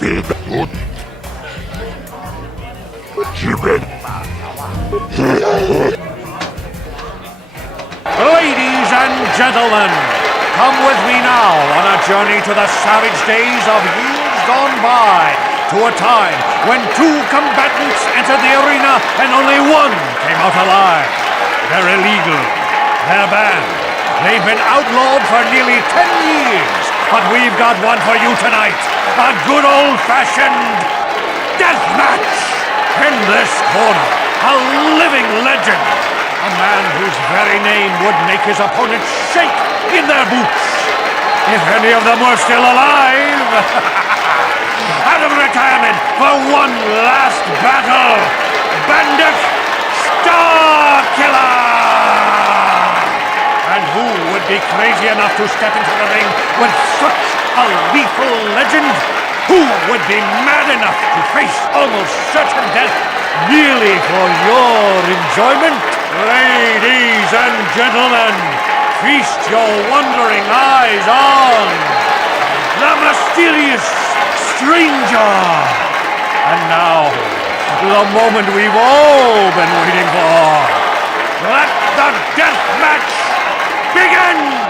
Ladies and gentlemen, come with me now on a journey to the savage days of years gone by, to a time when two combatants entered the arena and only one came out alive. They're illegal. They're banned. They've been outlawed for nearly 10 years, but we've got one for you tonight. A good old-fashioned death match. In this corner, a living legend. A man whose very name would make his opponents shake in their boots. If any of them were still alive. Out of retirement for one last battle, Bandit Starkiller! And who would be crazy enough to step into the ring with such a lethal legend? Who would be mad enough to face almost certain death merely for your enjoyment? Ladies and gentlemen, feast your wondering eyes on the mysterious stranger. And now, the moment we've all been waiting for. Let the death match begin!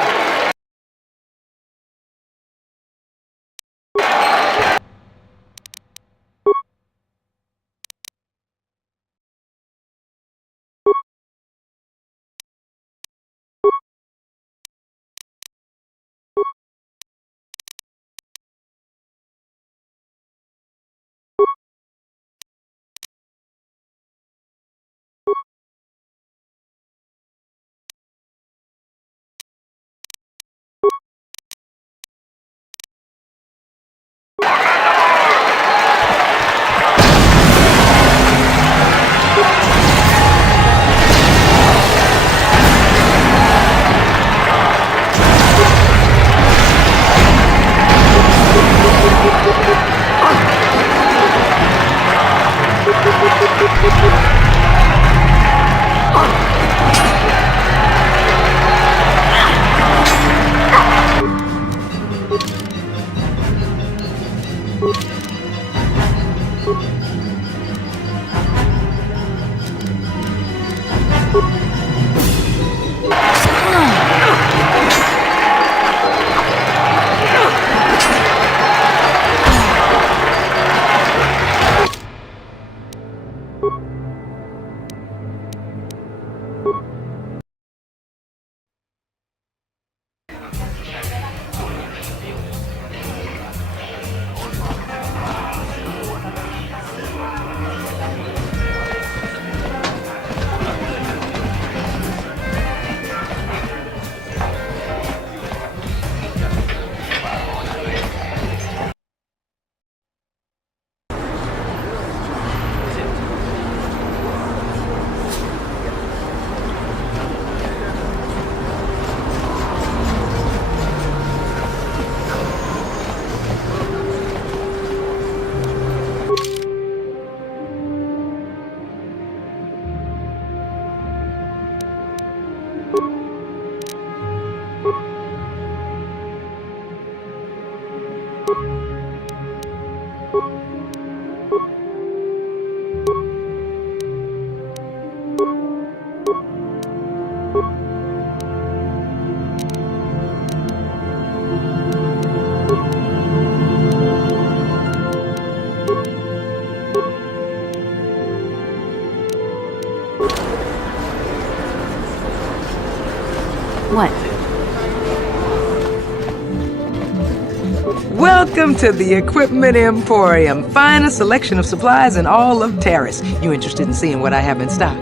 What? Welcome to the Equipment Emporium. Finest selection of supplies in all of Terrace. You interested in seeing what I have in stock?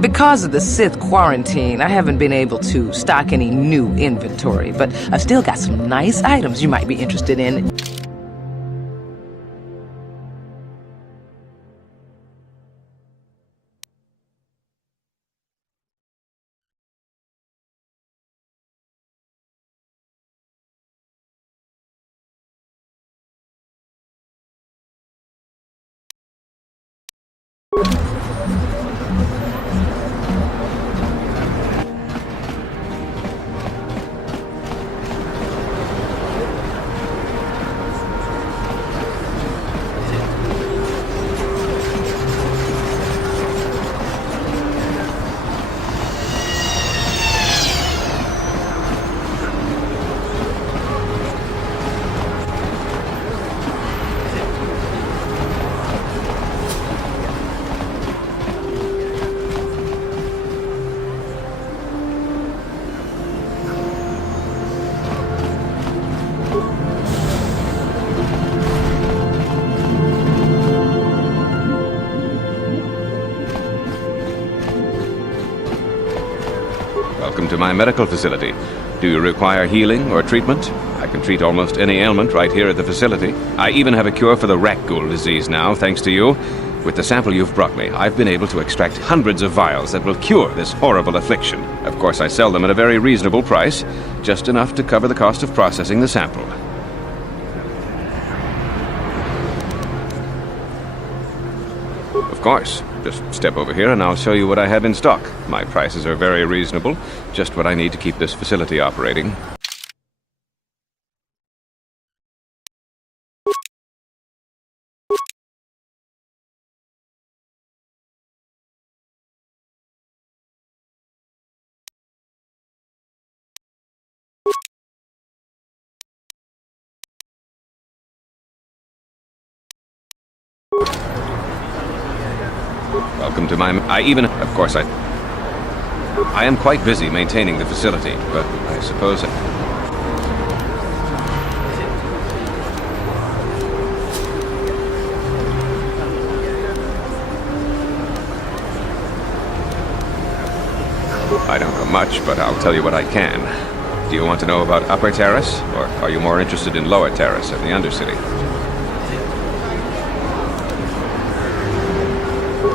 Because of the Sith quarantine, I haven't been able to stock any new inventory, but I've still got some nice items you might be interested in. to my medical facility. Do you require healing or treatment? I can treat almost any ailment right here at the facility. I even have a cure for the rat ghoul disease now, thanks to you. With the sample you've brought me, I've been able to extract hundreds of vials that will cure this horrible affliction. Of course, I sell them at a very reasonable price, just enough to cover the cost of processing the sample. Of course. Just step over here and I'll show you what I have in stock. My prices are very reasonable, just what I need to keep this facility operating. Welcome to my... I am quite busy maintaining the facility, but I suppose... I don't know much, but I'll tell you what I can. Do you want to know about Upper Terrace, or are you more interested in Lower Terrace and the Undercity?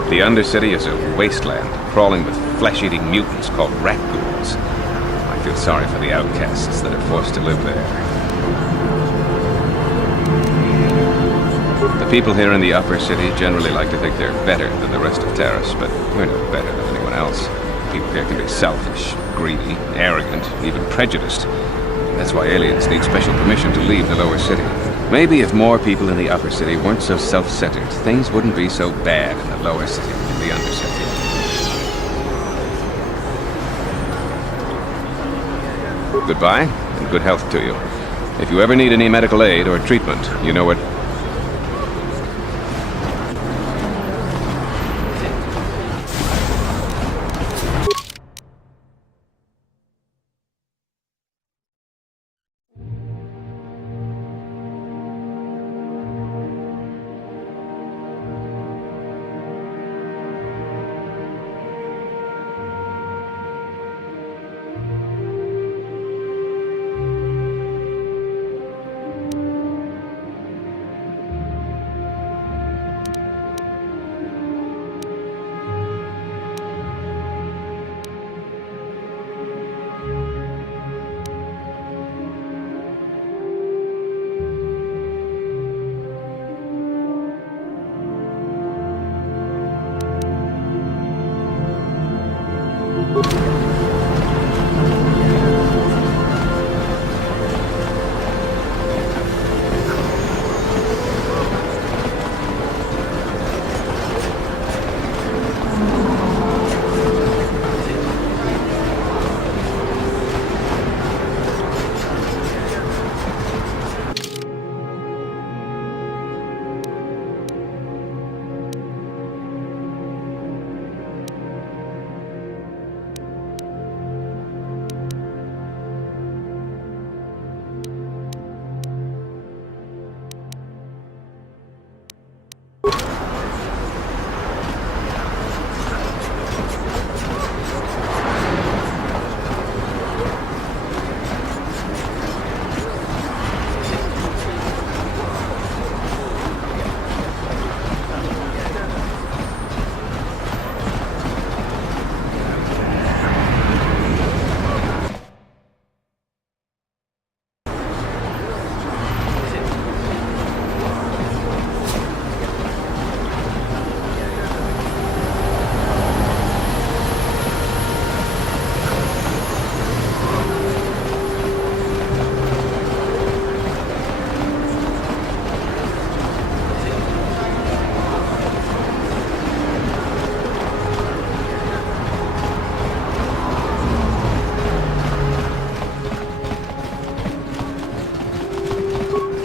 The Undercity is a wasteland, crawling with flesh-eating mutants called rat ghouls. I feel sorry for the outcasts that are forced to live there. The people here in the Upper City generally like to think they're better than the rest of Terrace, but we're no better than anyone else. People here can be selfish, greedy, arrogant, even prejudiced. That's why aliens need special permission to leave the Lower City. Maybe if more people in the Upper City weren't so self-centered, things wouldn't be so bad in the Lower City and the Undercity. Goodbye, and good health to you. If you ever need any medical aid or treatment, you know what...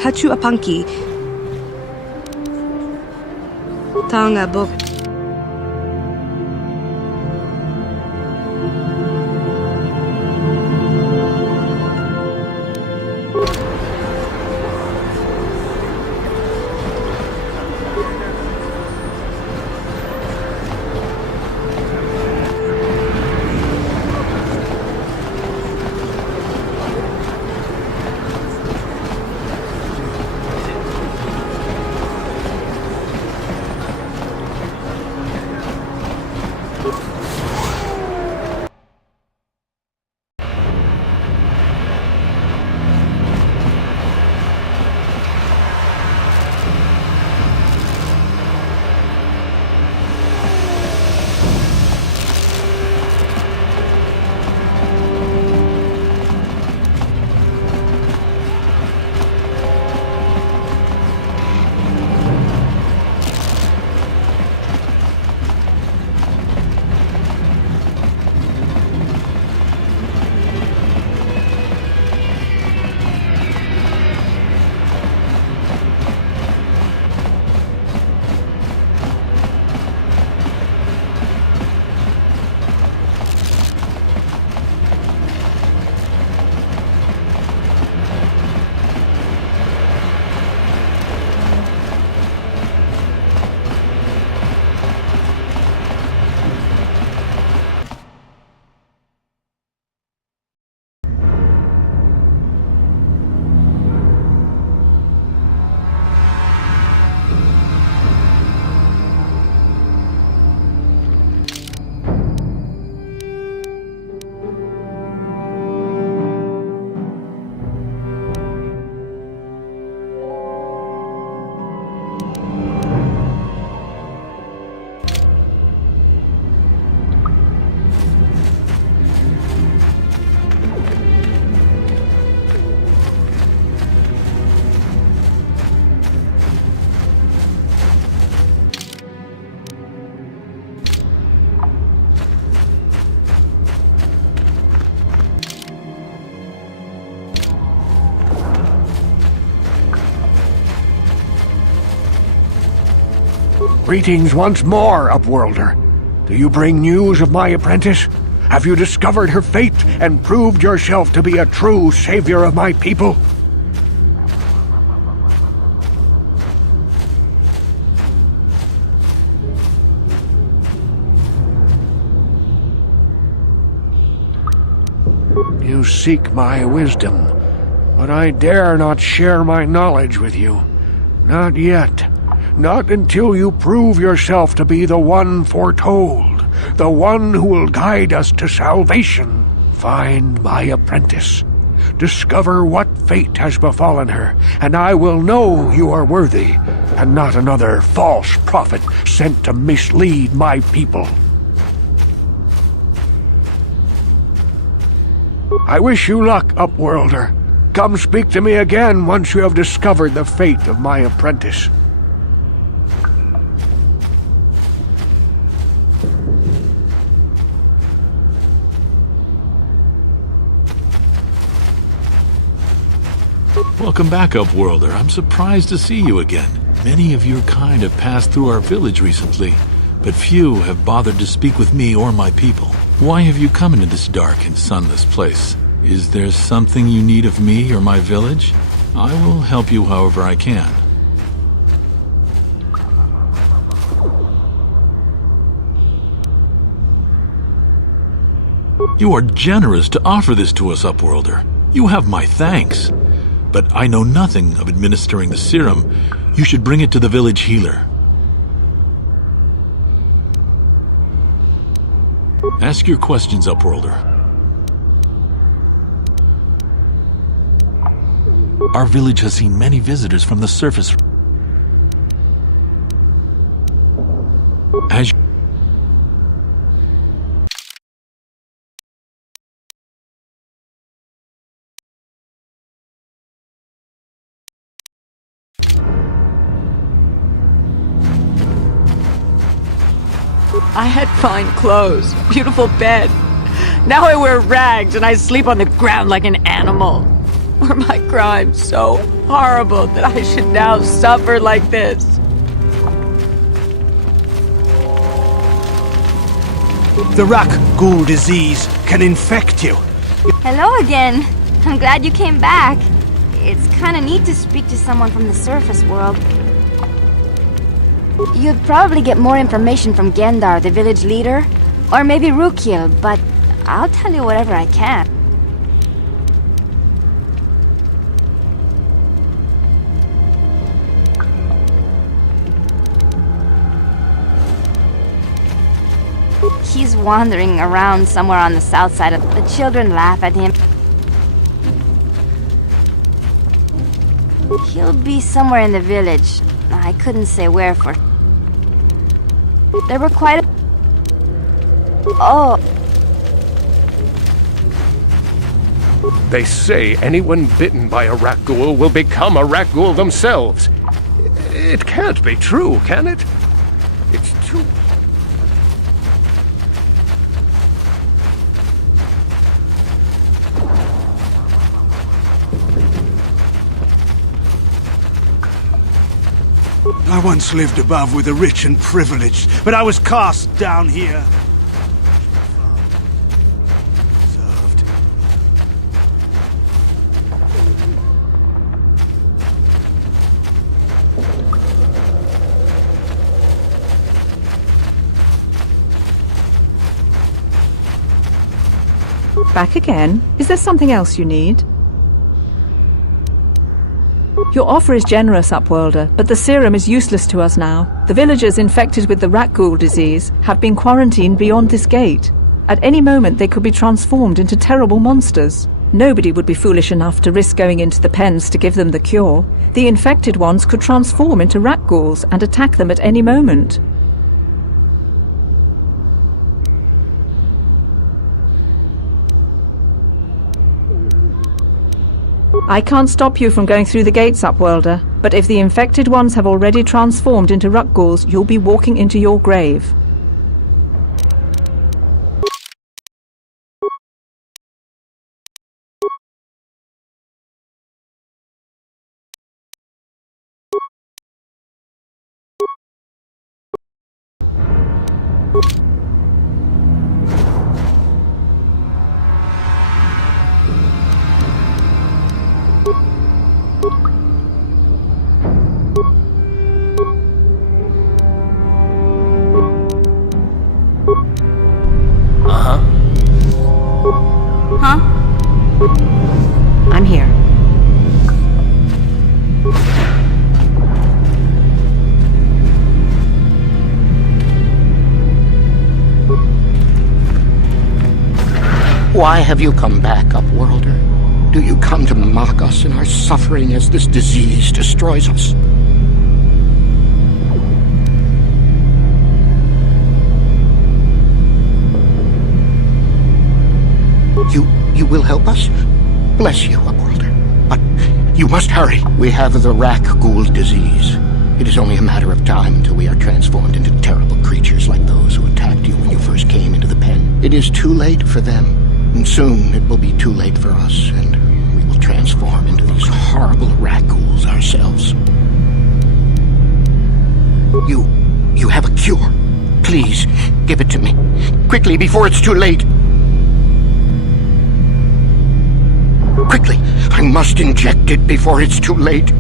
Hachu Apanki. Tanga Book. Greetings once more, Upworlder. Do you bring news of my apprentice? Have you discovered her fate and proved yourself to be a true savior of my people? You seek my wisdom, but I dare not share my knowledge with you. Not yet. Not until you prove yourself to be the one foretold, the one who will guide us to salvation. Find my apprentice. Discover what fate has befallen her, and I will know you are worthy, and not another false prophet sent to mislead my people. I wish you luck, Upworlder. Come speak to me again once you have discovered the fate of my apprentice. Welcome back, Upworlder. I'm surprised to see you again. Many of your kind have passed through our village recently, but few have bothered to speak with me or my people. Why have you come into this dark and sunless place? Is there something you need of me or my village? I will help you however I can. You are generous to offer this to us, Upworlder. You have my thanks. But I know nothing of administering the serum. You should bring it to the village healer. Ask your questions, Upworlder. Our village has seen many visitors from the surface. As I had fine clothes, beautiful bed. Now I wear rags and I sleep on the ground like an animal. Were my crimes so horrible that I should now suffer like this? The Rak Ghoul disease can infect you. Hello again. I'm glad you came back. It's kinda neat to speak to someone from the surface world. You'd probably get more information from Gendar, the village leader, or maybe Rukil, but I'll tell you whatever I can. He's wandering around somewhere on the south side of the children laugh at him. He'll be somewhere in the village. I couldn't say where for... There were quite a... Oh. They say anyone bitten by a rat ghoul will become a rat ghoul themselves. It can't be true, can it? It's too... I once lived above with the rich and privileged, but I was cast down here. Served. Back again? Is there something else you need? Your offer is generous, Upworlder, but the serum is useless to us now. The villagers infected with the rat ghoul disease have been quarantined beyond this gate. At any moment they could be transformed into terrible monsters. Nobody would be foolish enough to risk going into the pens to give them the cure. The infected ones could transform into rat ghouls and attack them at any moment. I can't stop you from going through the gates, Upworlder, but if the infected ones have already transformed into rat ghouls, you'll be walking into your grave. Huh? I'm here. Why have you come back, Upworlder? Do you come to mock us in our suffering as this disease destroys us? You will help us? Bless you, Upworlder. But you must hurry. We have the Rakghoul disease. It is only a matter of time until we are transformed into terrible creatures like those who attacked you when you first came into the pen. It is too late for them, and soon it will be too late for us, and we will transform into these horrible Rakghouls ourselves. You have a cure. Please, give it to me. Quickly, before it's too late. Quickly! I must inject it before it's too late.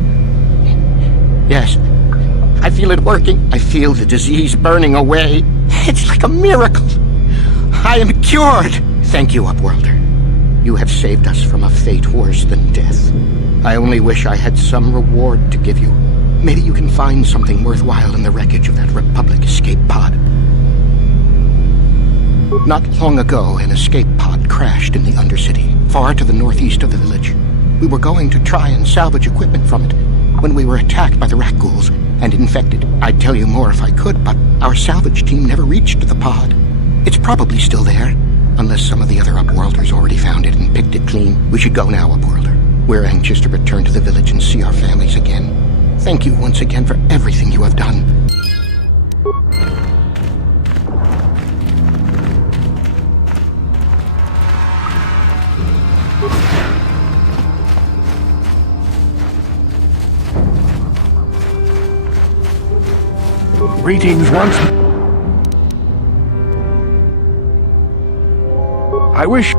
Yes. I feel it working. I feel the disease burning away. It's like a miracle. I am cured. Thank you, Upworlder. You have saved us from a fate worse than death. I only wish I had some reward to give you. Maybe you can find something worthwhile in the wreckage of that Republic escape pod. Not long ago, an escape pod crashed in the Undercity, far to the northeast of the village. We were going to try and salvage equipment from it when we were attacked by the Rakghouls and infected. I'd tell you more if I could, but our salvage team never reached the pod. It's probably still there, unless some of the other Upworlders already found it and picked it clean. We should go now, Upworlder. We're anxious to return to the village and see our families again. Thank you once again for everything you have done. Greetings once. I wish...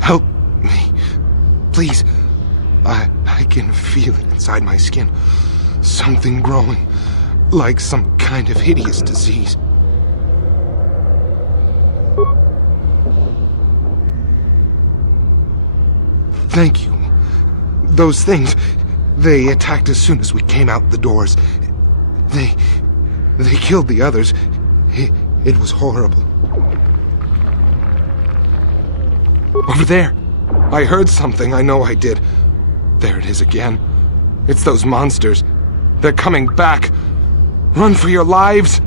Help me. Please. I can feel it inside my skin. Something growing. Like some kind of hideous disease. Thank you. Those things, they attacked as soon as we came out the doors. They killed the others. It was horrible. Over there! I heard something, I know I did. There it is again. It's those monsters. They're coming back. Run for your lives!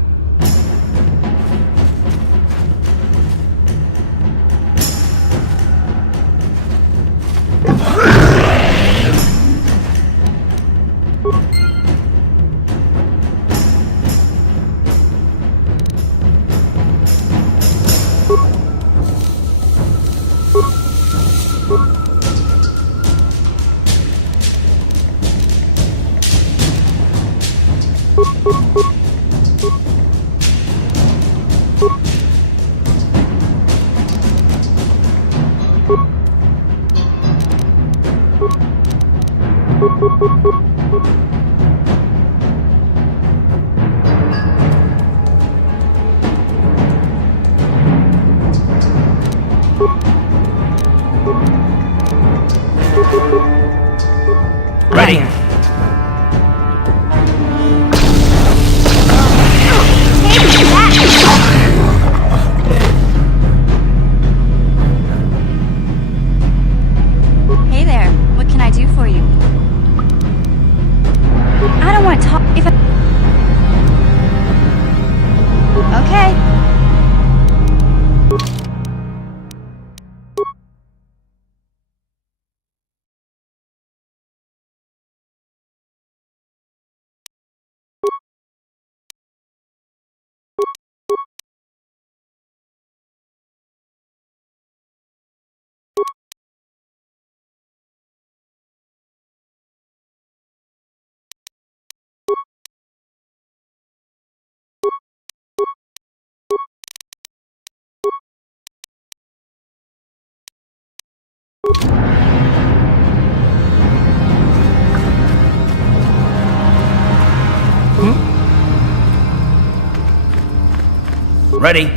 Ready?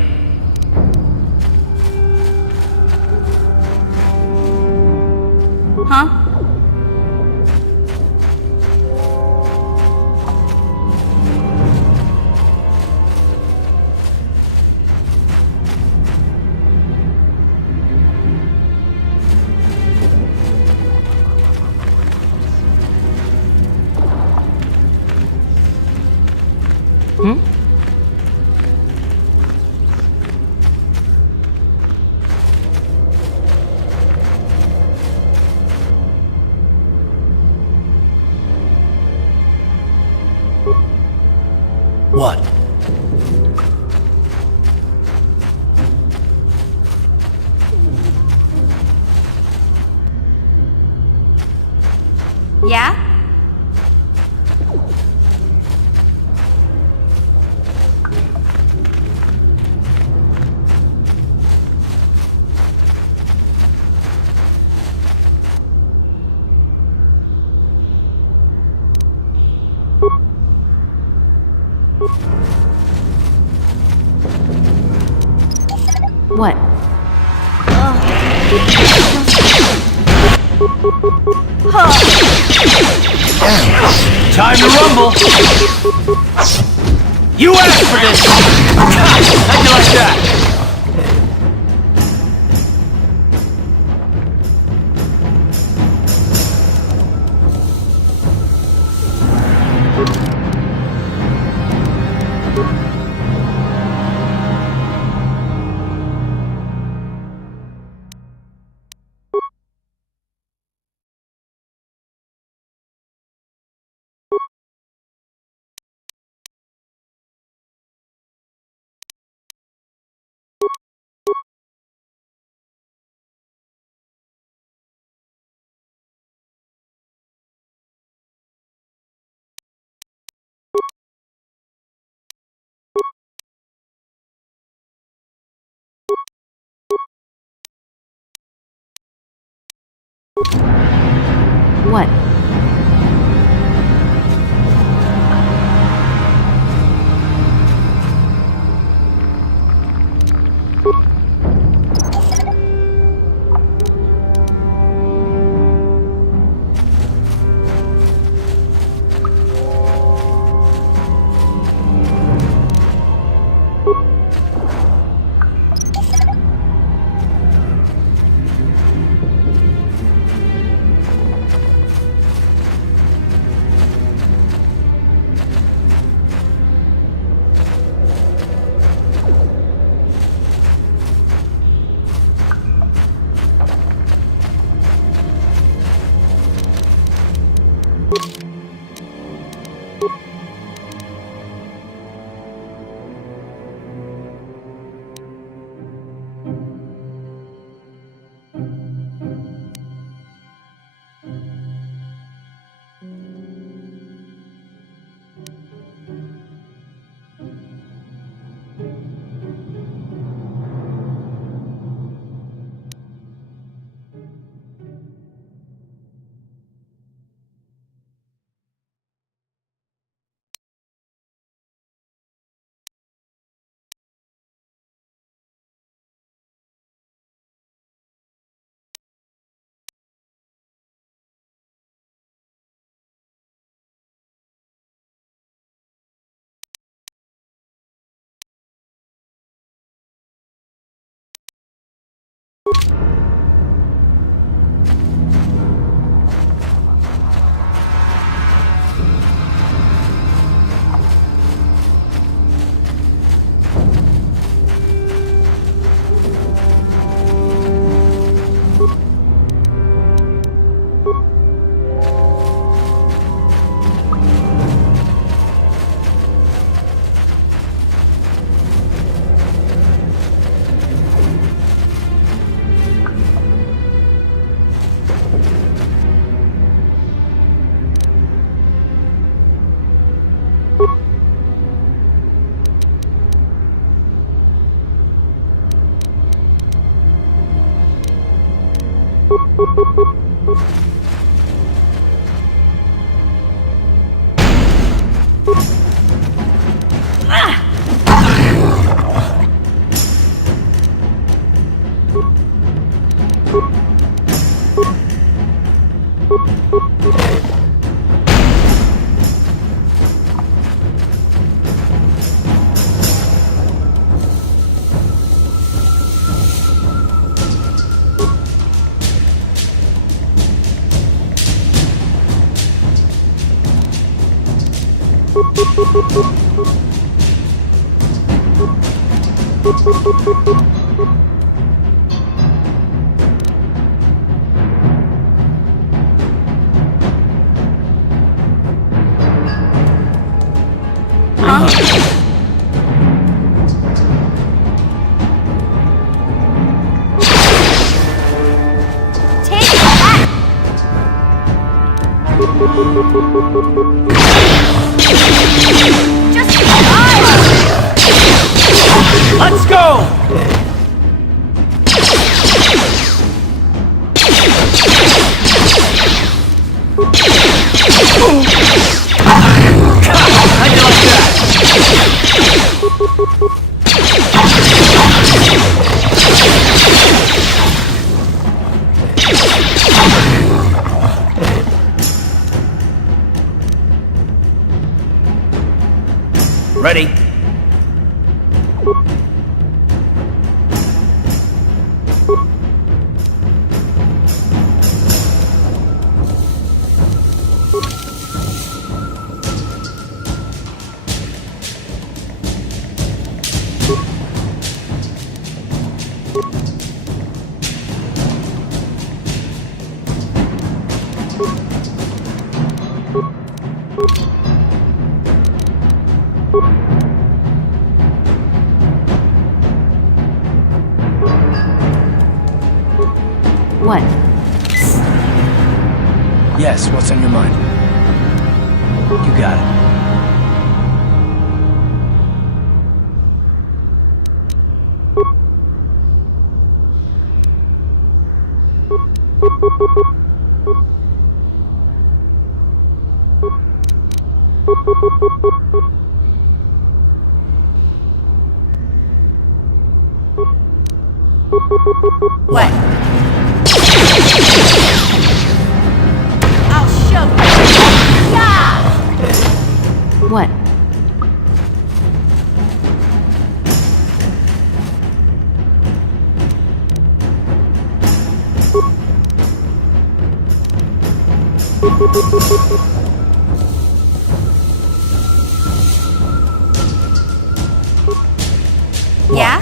Huh? What? Yeah? What? Time to rumble! You asked for this! How'd you like that? What? Let's go! How'd you like that? Ready? What? Yes, what's on your mind? You got it. What? I'll show you. Yeah! What? Yeah?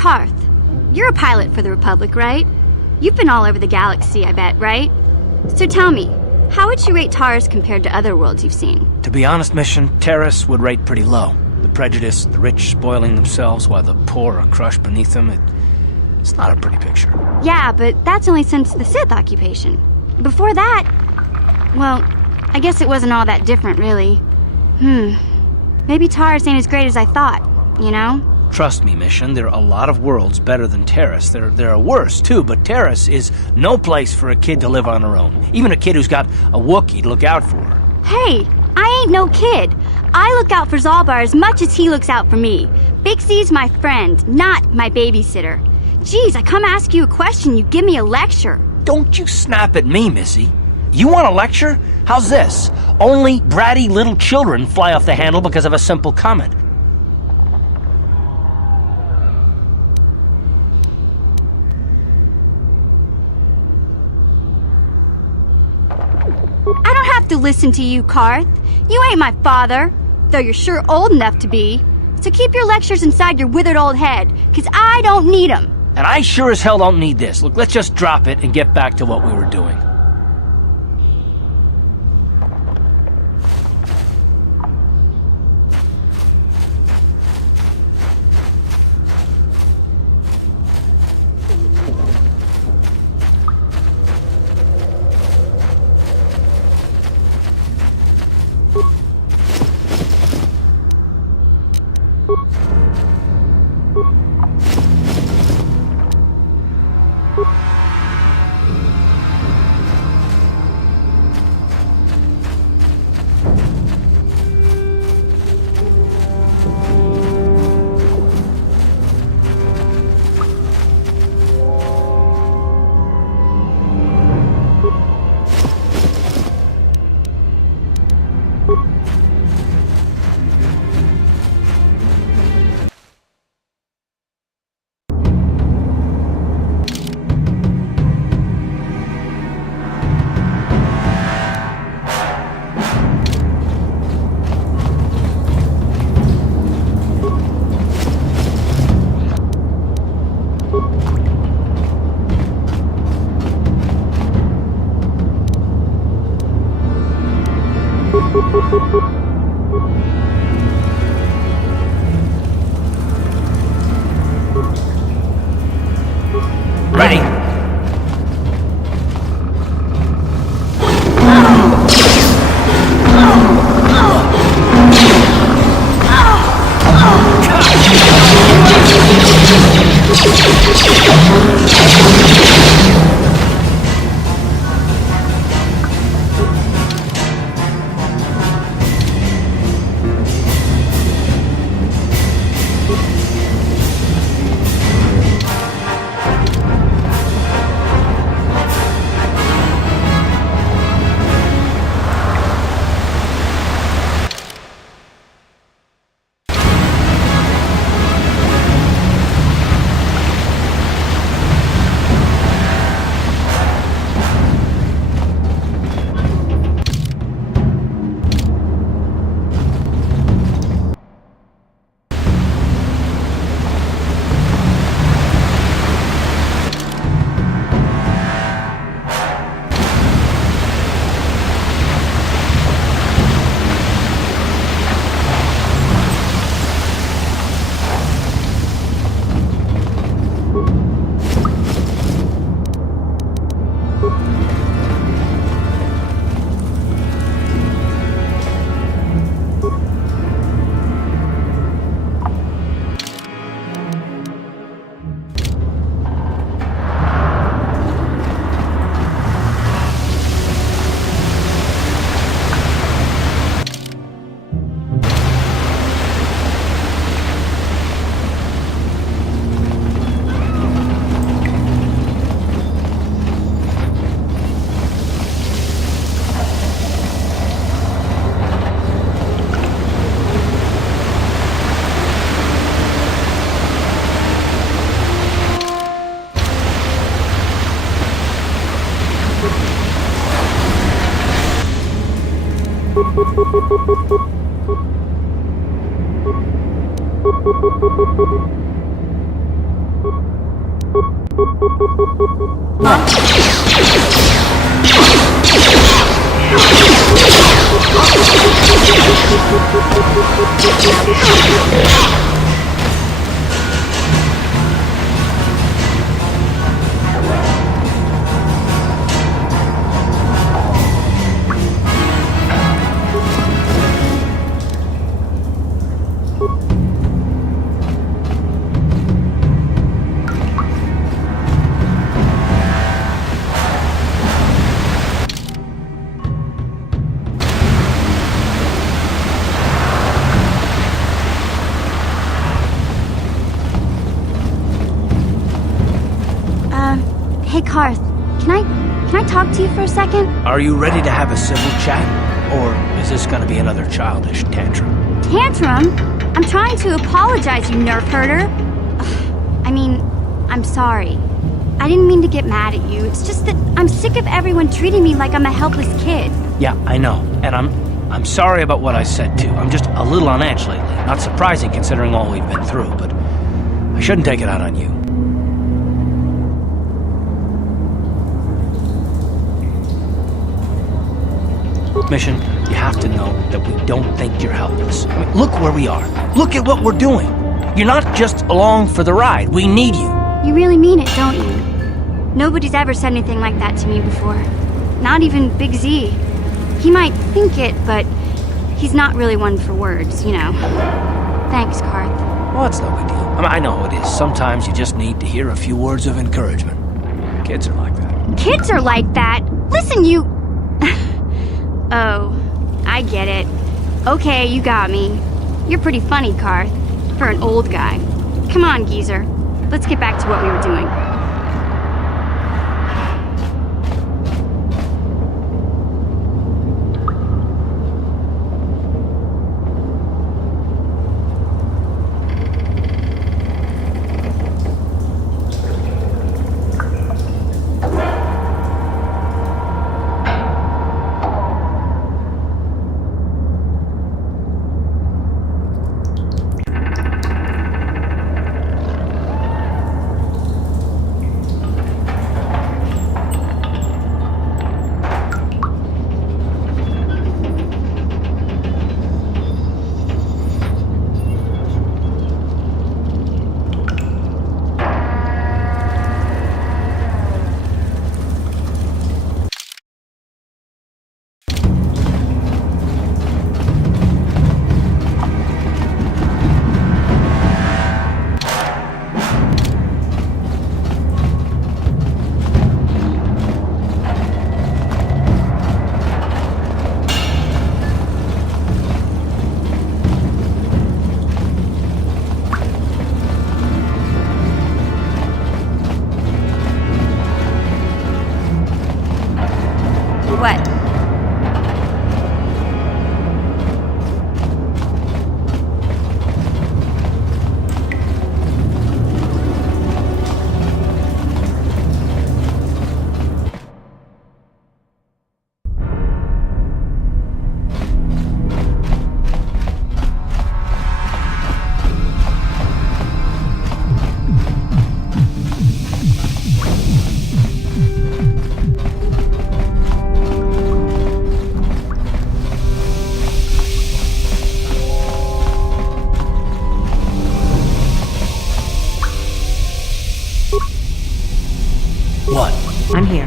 Karth, you're a pilot for the Republic, right? You've been all over the galaxy, I bet, right? So tell me, how would you rate Taurus compared to other worlds you've seen? To be honest, Mission, Taurus would rate pretty low. The prejudice, the rich spoiling themselves while the poor are crushed beneath them, it's not a pretty picture. Yeah, but that's only since the Sith occupation. Before that, well, I guess it wasn't all that different, really. Maybe Taurus ain't as great as I thought, you know? Trust me, Mission, there are a lot of worlds better than Taurus. There are worse, too, but Taurus is no place for a kid to live on her own. Even a kid who's got a Wookiee to look out for her. Hey, I ain't no kid. I look out for Zalbar as much as he looks out for me. Big C's my friend, not my babysitter. Geez, I come ask you a question, you give me a lecture. Don't you snap at me, Missy. You want a lecture? How's this? Only bratty little children fly off the handle because of a simple comment. I don't have to listen to you, Karth. You ain't my father, though you're sure old enough to be. So keep your lectures inside your withered old head, 'cause I don't need 'em. And I sure as hell don't need this. Look, let's just drop it and get back to what we were doing. Ready. Hey, Karth, can I talk to you for a second? Are you ready to have a civil chat? Or is this gonna be another childish tantrum? Tantrum? I'm trying to apologize, you nerf herder. I mean, I'm sorry. I didn't mean to get mad at you. It's just that I'm sick of everyone treating me like I'm a helpless kid. Yeah, I know. And I'm sorry about what I said, too. I'm just a little on edge lately. Not surprising considering all we've been through, but I shouldn't take it out on you. Mission, you have to know that we don't think you're helpless. I mean, look where we are. Look at what we're doing. You're not just along for the ride. We need you. You really mean it, don't you? Nobody's ever said anything like that to me before. Not even Big Z. He might think it, but he's not really one for words, you know. Thanks, Karth. Well, it's no big deal. I mean, I know how it is. Sometimes you just need to hear a few words of encouragement. Kids are like that. Kids are like that? Listen, you... Oh, I get it. Okay, you got me. You're pretty funny, Karth, for an old guy. Come on, geezer. Let's get back to what we were doing. What? What? I'm here.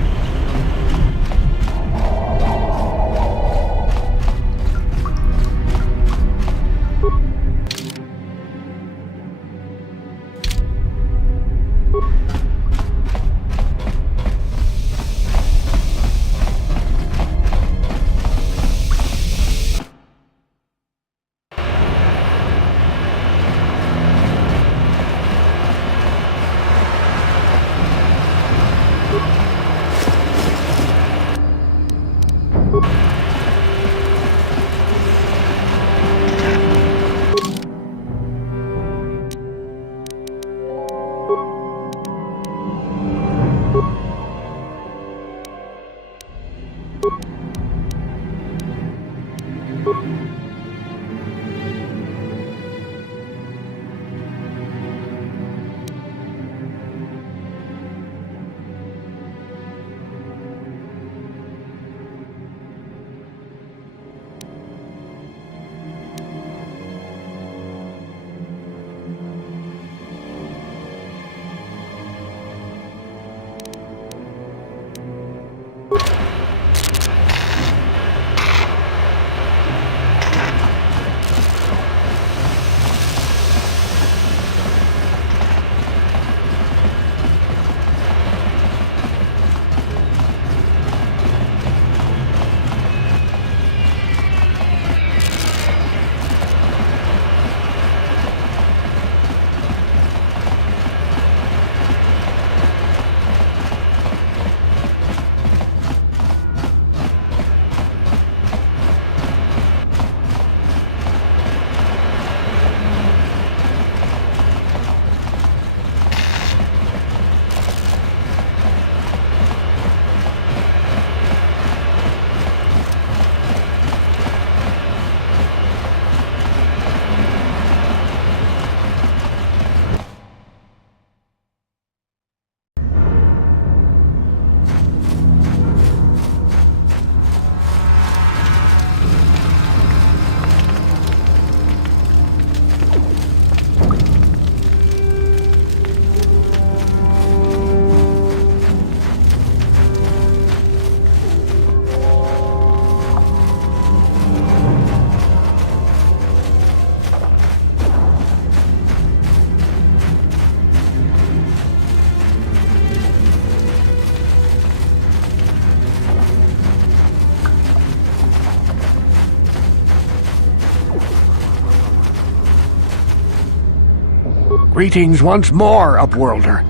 Greetings once more, Upworlder.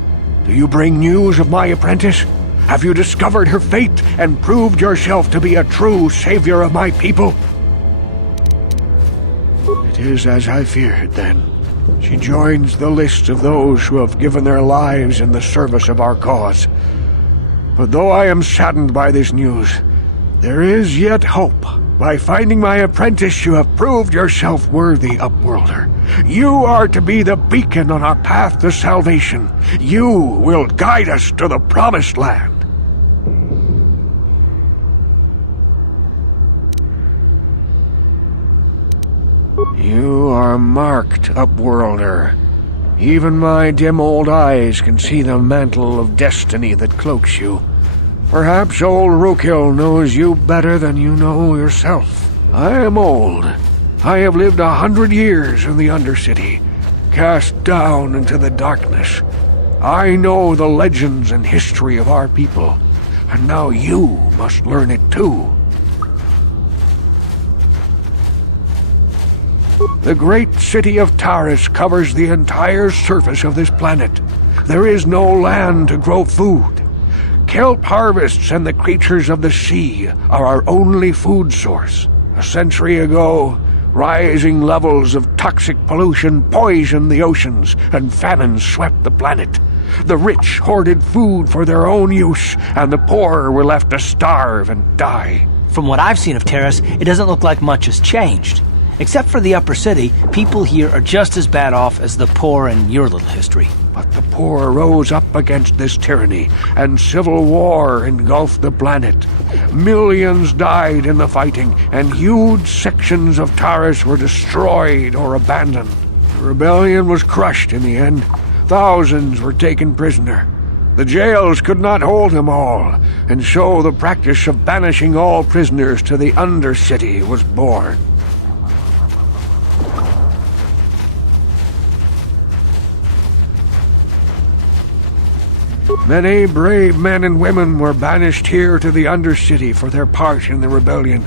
Do you bring news of my apprentice? Have you discovered her fate and proved yourself to be a true savior of my people? It is as I feared, then. She joins the list of those who have given their lives in the service of our cause. But though I am saddened by this news, there is yet hope. By finding my apprentice, you have proved yourself worthy, Upworlder. You are to be the beacon on our path to salvation. You will guide us to the Promised Land. You are marked, Upworlder. Even my dim old eyes can see the mantle of destiny that cloaks you. Perhaps old Rookhill knows you better than you know yourself. I am old. I have lived 100 years in the Undercity, cast down into the darkness. I know the legends and history of our people, and now you must learn it too. The great city of Taris covers the entire surface of this planet. There is no land to grow food. Kelp harvests and the creatures of the sea are our only food source. A century ago, rising levels of toxic pollution poisoned the oceans, and famine swept the planet. The rich hoarded food for their own use, and the poor were left to starve and die. From what I've seen of Taris, it doesn't look like much has changed. Except for the upper city, people here are just as bad off as the poor in your little history. But the poor rose up against this tyranny, and civil war engulfed the planet. Millions died in the fighting, and huge sections of Taris were destroyed or abandoned. The rebellion was crushed in the end. Thousands were taken prisoner. The jails could not hold them all, and so the practice of banishing all prisoners to the Undercity was born. Many brave men and women were banished here to the Undercity for their part in the rebellion.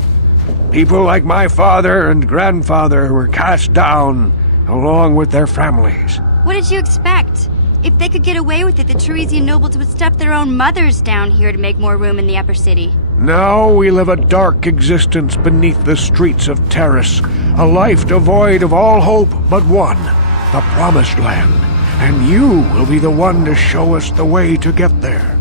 People like my father and grandfather were cast down, along with their families. What did you expect? If they could get away with it, the Teresian nobles would stuff their own mothers down here to make more room in the upper city. Now we live a dark existence beneath the streets of Taris, a life devoid of all hope but one, the Promised Land. And you will be the one to show us the way to get there.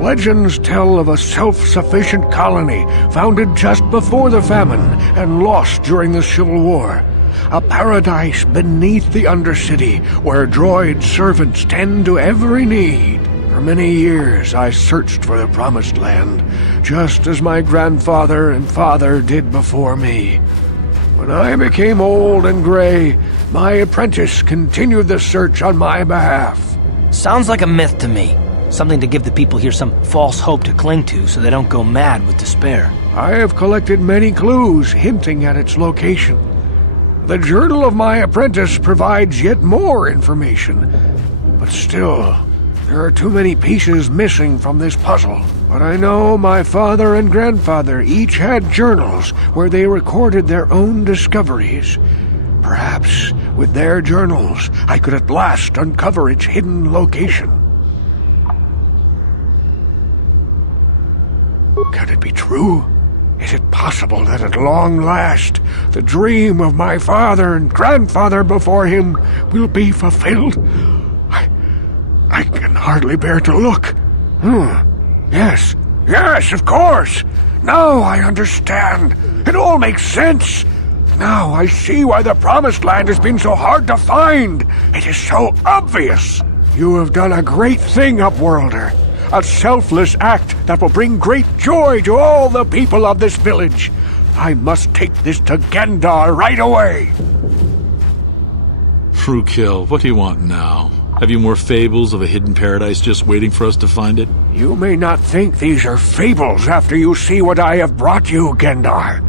Legends tell of a self-sufficient colony founded just before the famine and lost during the Civil War. A paradise beneath the Undercity where droid servants tend to every need. For many years I searched for the Promised Land, just as my grandfather and father did before me. When I became old and gray, my apprentice continued the search on my behalf. Sounds like a myth to me. Something to give the people here some false hope to cling to so they don't go mad with despair. I have collected many clues hinting at its location. The journal of my apprentice provides yet more information, but still, there are too many pieces missing from this puzzle. But I know my father and grandfather each had journals where they recorded their own discoveries. Perhaps with their journals, I could at last uncover its hidden location. Can it be true? Is it possible that at long last, the dream of my father and grandfather before him will be fulfilled? I can hardly bear to look. Yes, of course. Now I understand. It all makes sense. Now I see why the Promised Land has been so hard to find. It is so obvious. You have done a great thing, Upworlder. A selfless act that will bring great joy to all the people of this village. I must take this to Gendar right away. Rookhill, what do you want now? Have you more fables of a hidden paradise just waiting for us to find it? You may not think these are fables after you see what I have brought you, Gendar.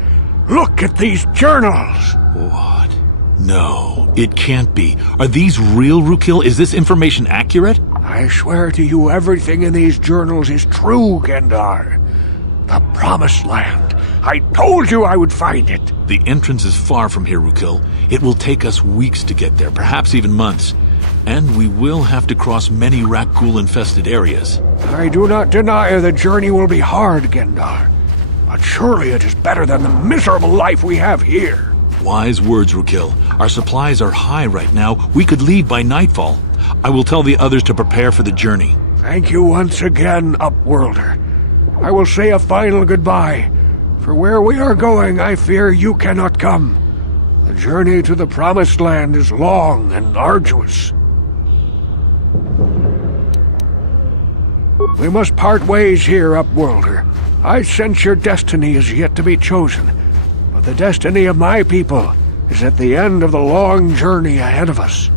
Look at these journals. What? No, it can't be. Are these real, Rookhill? Is this information accurate? I swear to you everything in these journals is true, Gendar. The Promised Land, I told you I would find it. The entrance is far from here, Rukil. It will take us weeks to get there, perhaps even months. And we will have to cross many Rakghoul-infested areas. I do not deny the journey will be hard, Gendar. But surely it is better than the miserable life we have here. Wise words, Rukil. Our supplies are high right now. We could leave by nightfall. I will tell the others to prepare for the journey. Thank you once again, Upworlder. I will say a final goodbye. For where we are going, I fear you cannot come. The journey to the Promised Land is long and arduous. We must part ways here, Upworlder. I sense your destiny is yet to be chosen, but the destiny of my people is at the end of the long journey ahead of us.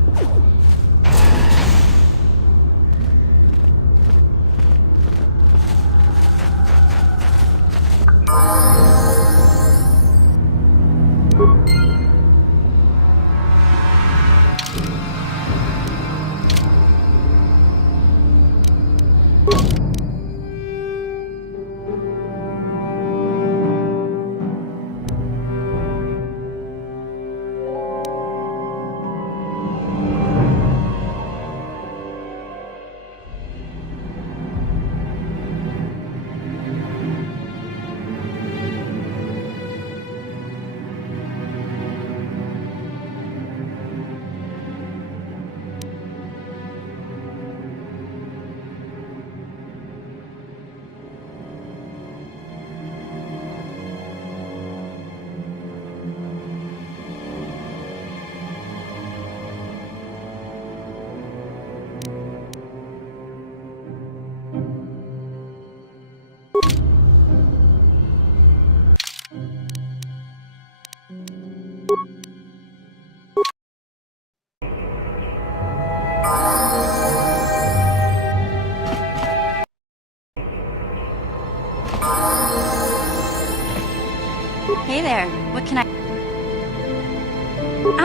Hey there, what can I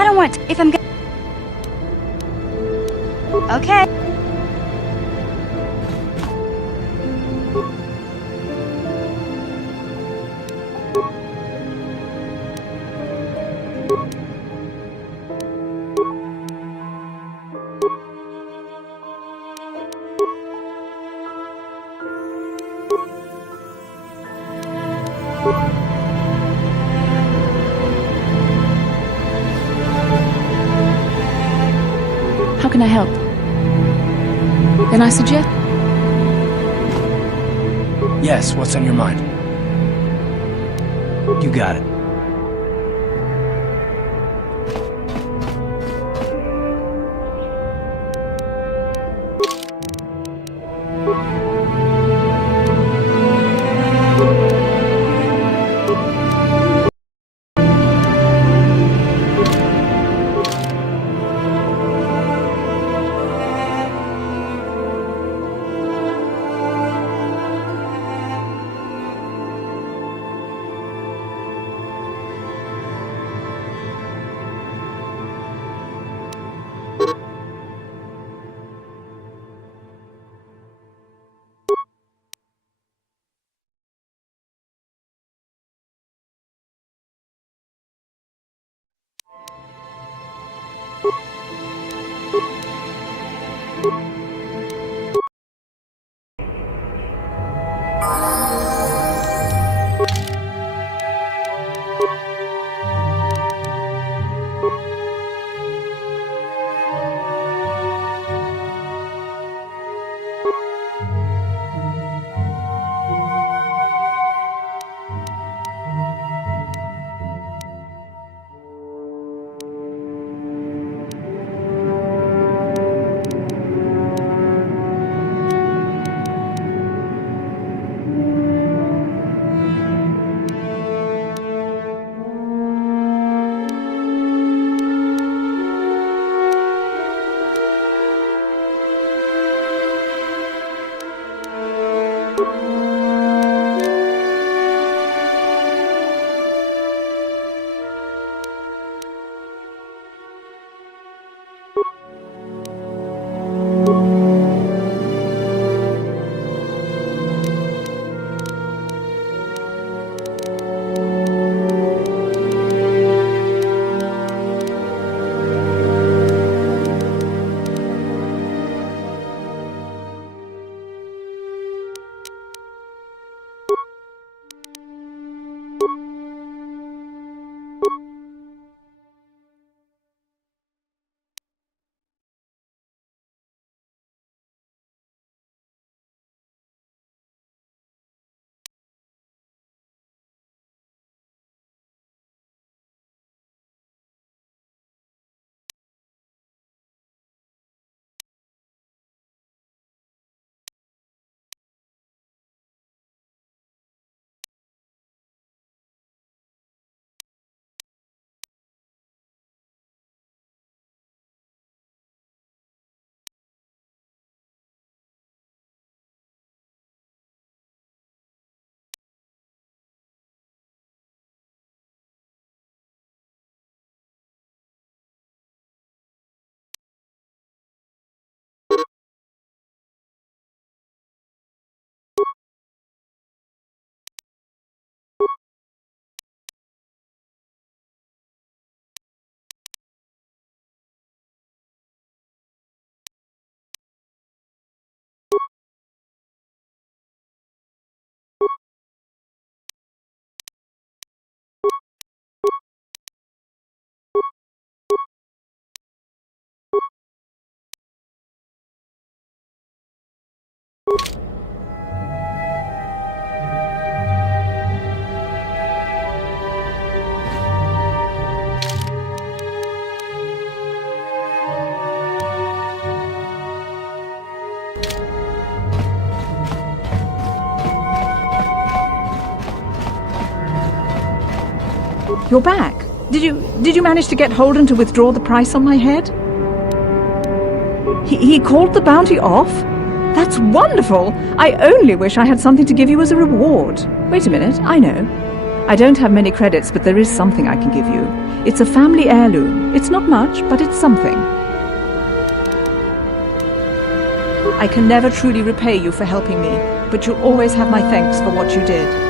don't want to, if I'm Okay. How can I help? Then I suggest... Yes, what's on your mind? You got it. You're back. Did you manage to get Holden to withdraw the price on my head? He called the bounty off? That's wonderful! I only wish I had something to give you as a reward. Wait a minute, I know. I don't have many credits, but there is something I can give you. It's a family heirloom. It's not much, but it's something. I can never truly repay you for helping me, but you'll always have my thanks for what you did.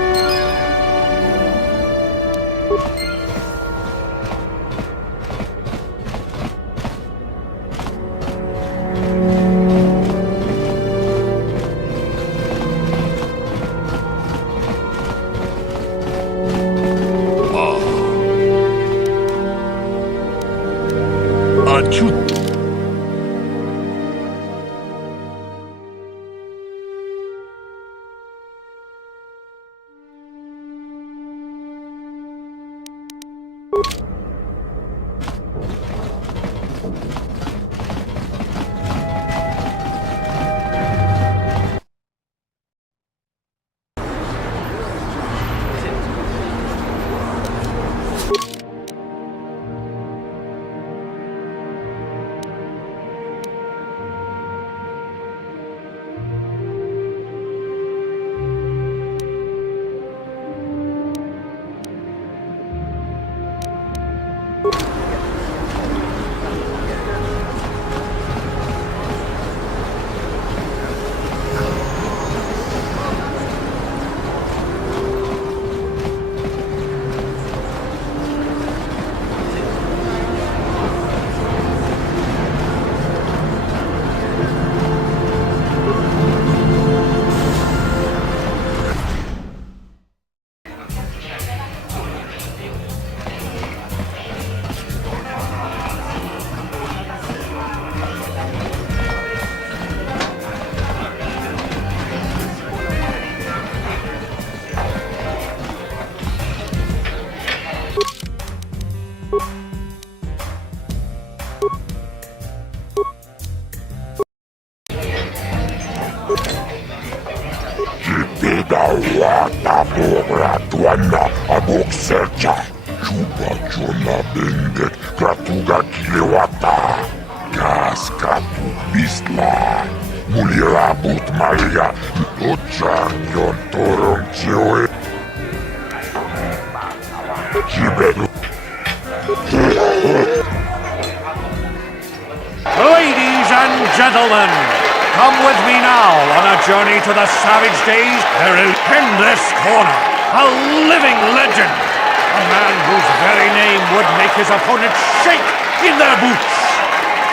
Tuanna aboksercha, chupachona bendek, kratuga kilewata, gas kratu bisla, mulirabut malia, ocharnion toron chioe. Chibedu. Ladies and gentlemen, come with me now on a journey to the savage days. There is in this corner a living legend, a man whose very name would make his opponents shake in their boots,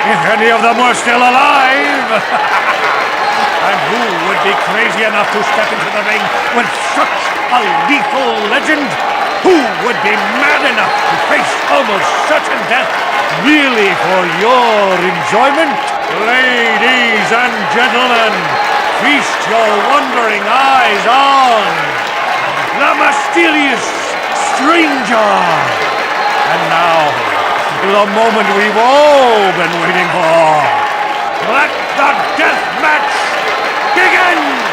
if any of them were still alive. And who would be crazy enough to step into the ring with such a lethal legend? Who would be mad enough to face almost certain death merely for your enjoyment? Ladies and gentlemen, feast your wondering eyes on the mysterious stranger. And now, the moment we've all been waiting for. Let the death match begin!